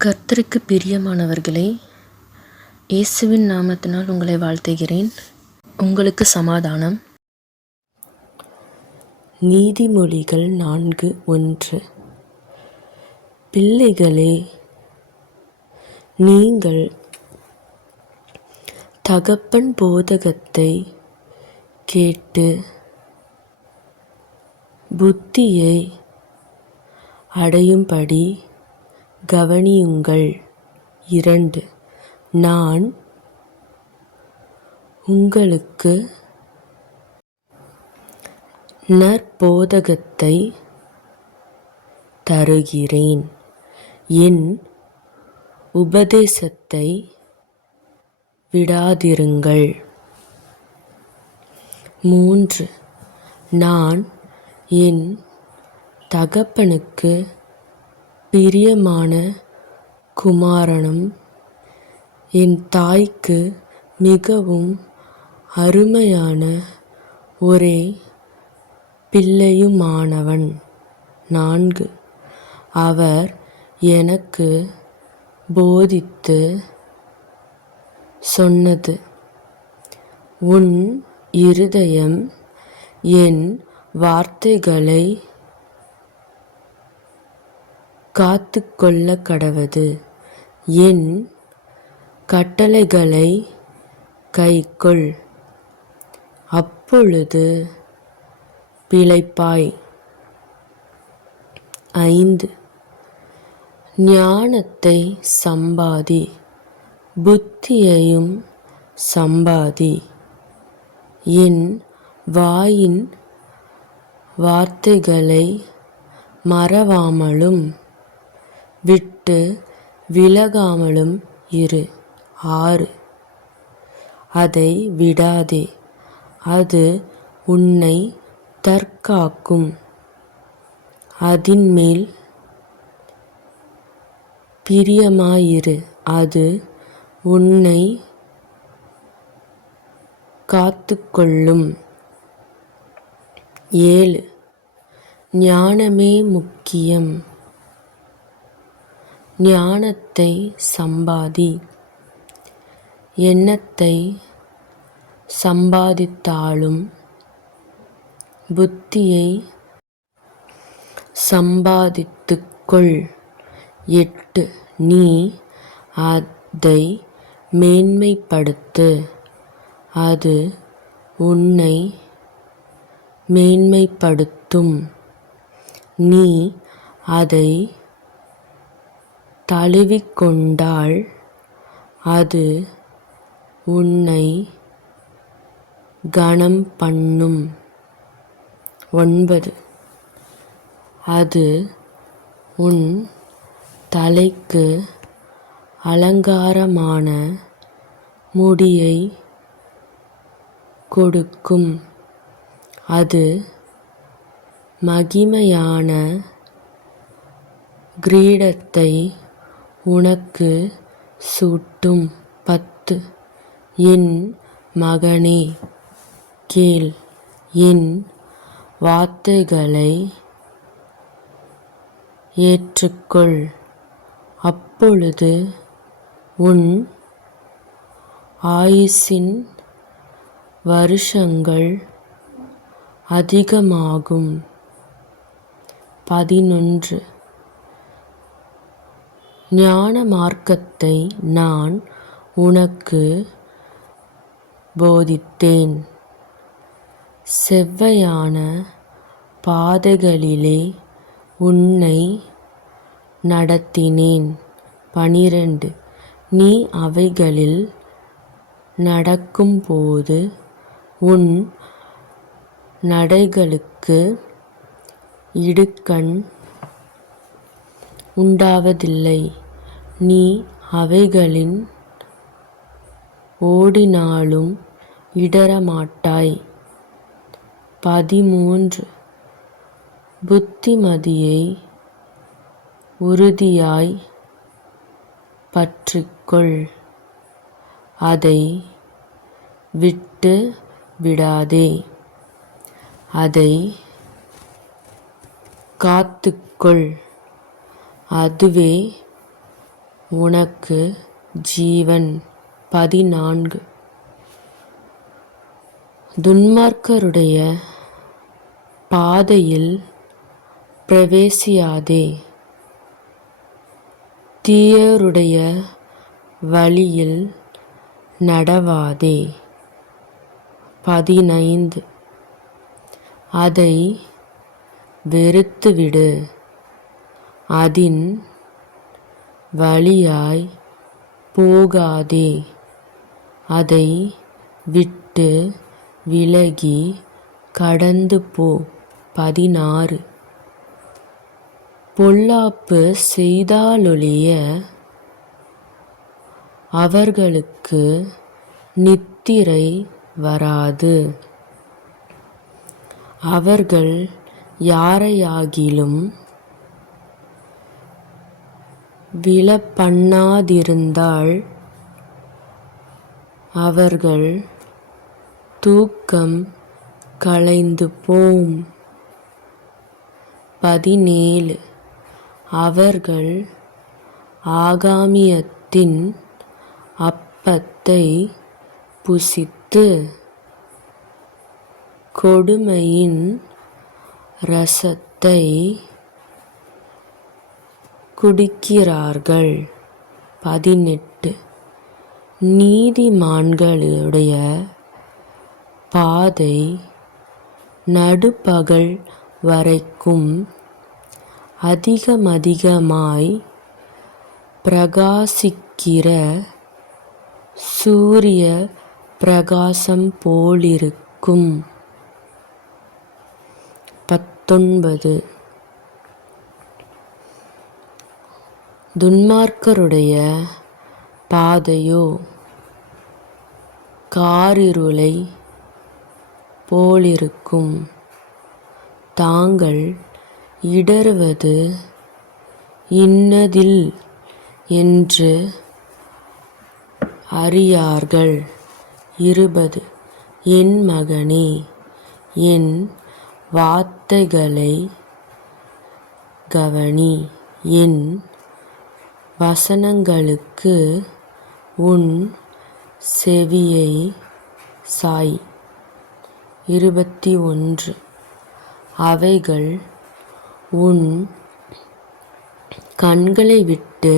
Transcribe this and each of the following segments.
கர்த்தருக்கு பிரியமானவர்களே, இயேசுவின் நாமத்தினால் உங்களை வாழ்த்துகிறேன். உங்களுக்கு சமாதானம். நீதிமொழிகள் 4:1. பிள்ளைகளே, நீங்கள் தகப்பன் போதகத்தை கேட்டு புத்தியை அடையும்படி கவனியுங்கள். 2. நான் உங்களுக்கு நற்போதகத்தை தருகிறேன், என் உபதேசத்தை விடாதிருங்கள். 3. நான் என் தகப்பனுக்கு பிரியமான குமாரனும் என் தாய்க்கு மிகவும் அருமையான ஒரே பிள்ளையுமானவன். 4. அவர் எனக்கு போதித்து சொன்னது, உன் இருதயம் என் வார்த்தைகளை காத்துக்கொள்ள கடவது, என் கட்டளைகளை கைக்கொள், அப்பொழுது பிழைப்பாய். 5. ஞானத்தை சம்பாதி, புத்தியையும் சம்பாதி, என் வாயின் வார்த்தைகளை மறவாமலும் விட்டு விலகாமலும் இரு. 6. அதை விடாதே, அது உன்னை தற்காக்கும், அதின்மேல் பிரியமாயிரு, அது உன்னை காத்துக்கொள்ளும். 7. ஞானமே முக்கியம், ஞானத்தை சம்பாதி, எண்ணத்தை சம்பாதித்தாலும் புத்தியை சம்பாதித்துக்கொள். 8. நீ அதை மேன்மைப்படுத்து, அது உன்னை மேன்மைப்படுத்தும், நீ அதை தழுவிக்கொண்டால் அது உன்னை கனம் பண்ணும். 9. அது உன் தலைக்கு அலங்காரமான முடியை கொடுக்கும், அது மகிமையான கிரீடத்தை உனக்கு சூட்டும். 10. என் மகனே, கேள், என் வார்த்தைகளை ஏற்றுக்கொள், அப்பொழுது உன் ஆயுசின் வருஷங்கள் அதிகமாகும். 11. ஞான மார்க்கத்தை நான் உனக்கு போதித்தேன், செவ்வையான பாதைகளிலே உன்னை நடத்தினேன். 12. நீ அவைகளில் நடக்கும்போது உன் நடைகளுக்கு இடுக்கண் உண்டாவதில்லை, நீ அவைகளின் ஓடினாலும் இடறமாட்டாய். 13. புத்திமதியை உறுதியாய் பற்றிக்கொள், அதை விட்டு விடாதே, அதை காத்துக்கொள், அதுவே உனக்கு ஜீவன். 14 துன்மார்க்கருடைய பாதையில் பிரவேசியாதே, தீயோருடைய வழியில் நடவாதே. 15 அதை வெறுத்துவிடு, அதின் வழியாய் போகாதே, அதை விட்டு விலகி கடந்து போ. 16 பொல்லாப்பு செய்தாலொழிய அவர்களுக்கு நித்திரை வராது. அவர்கள் யாரையாகிலும் விழப்பண்ணாதிருந்தால் அவர்கள் தூக்கம் கலைந்து போம். 17 அவர்கள் ஆகாமியத்தின் அப்பத்தை புசித்து கொடுமையின் இரசத்தை குடிக்கிறார்கள். 18 நீதிமான்களுடைய பாதை நடுப்பகல் வரைக்கும் அதிகமாய் பிரகாசிக்கிற சூரிய பிரகாசம் போலிருக்கும். 19 துன்மார்க்கருடைய பாதையோ காரிருளை போலிருக்கும். தாங்கள் இடறுவது இன்னதில் என்று அறியார்கள். 20 என் மகனே, என் வார்த்தைகளை கவனி, என் வசனங்களுக்கு உன் செவியை சாய். 21 அவைகள் உன் கண்களை விட்டு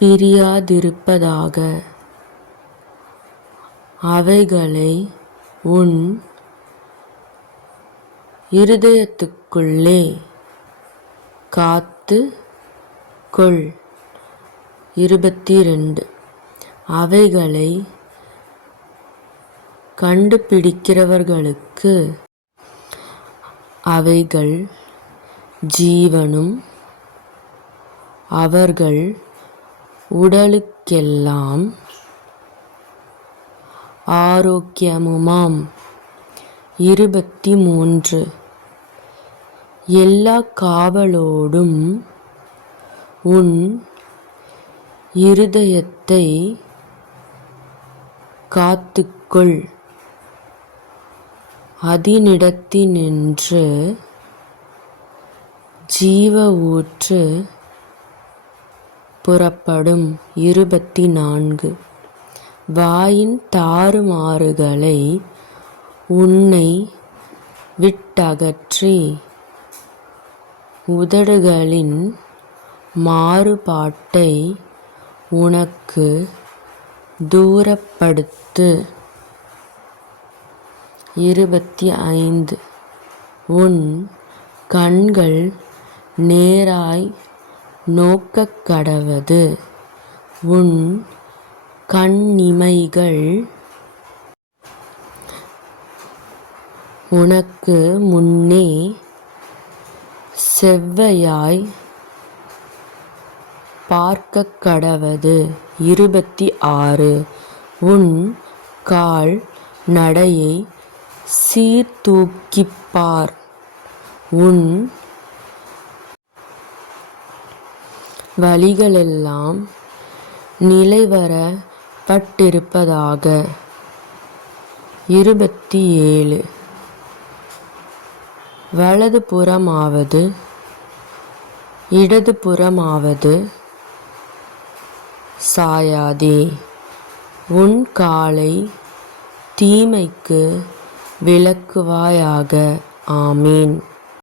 பிரியாதிருப்பதாக, அவைகளை உன் இருதயத்துக்குள்ளே காத்து கொள். 22 அவைகளை கண்டுபிடிக்கிறவர்களுக்கு அவைகள் ஜீவனும் அவர்கள் உடலுக்கெல்லாம் ஆரோக்கியமுமாம். 23 எல்லா காவலோடும் உன் இருதயத்தை காத்துக்கொள், அதினிடத்தினின்று ஜீவ ஊற்று புறப்படும். 24 வாயின் தாறுமாறுகளை உன்னை விட்டகற்றி உதடுகளின் மாறுபாட்டை உனக்கு தூரப்படுத்து. 25 உன் கண்கள் நேராய் நோக்கக் கடவது, உன் கண்ணிமைகள் உனக்கு முன்னே செவ்வையாய் பார்க்கக் கடவது. 26 உன் கால் நடையை சீர்தூக்கிப் பார், உன் வழிகளெல்லாம் நிலைவரப்பட்டிருப்பதாக. 27 வலது புறமாவது இடது புறமாவது சாயாதே. உன் காலை தீமைக்கு விலக்குவாயாக. ஆமீன்.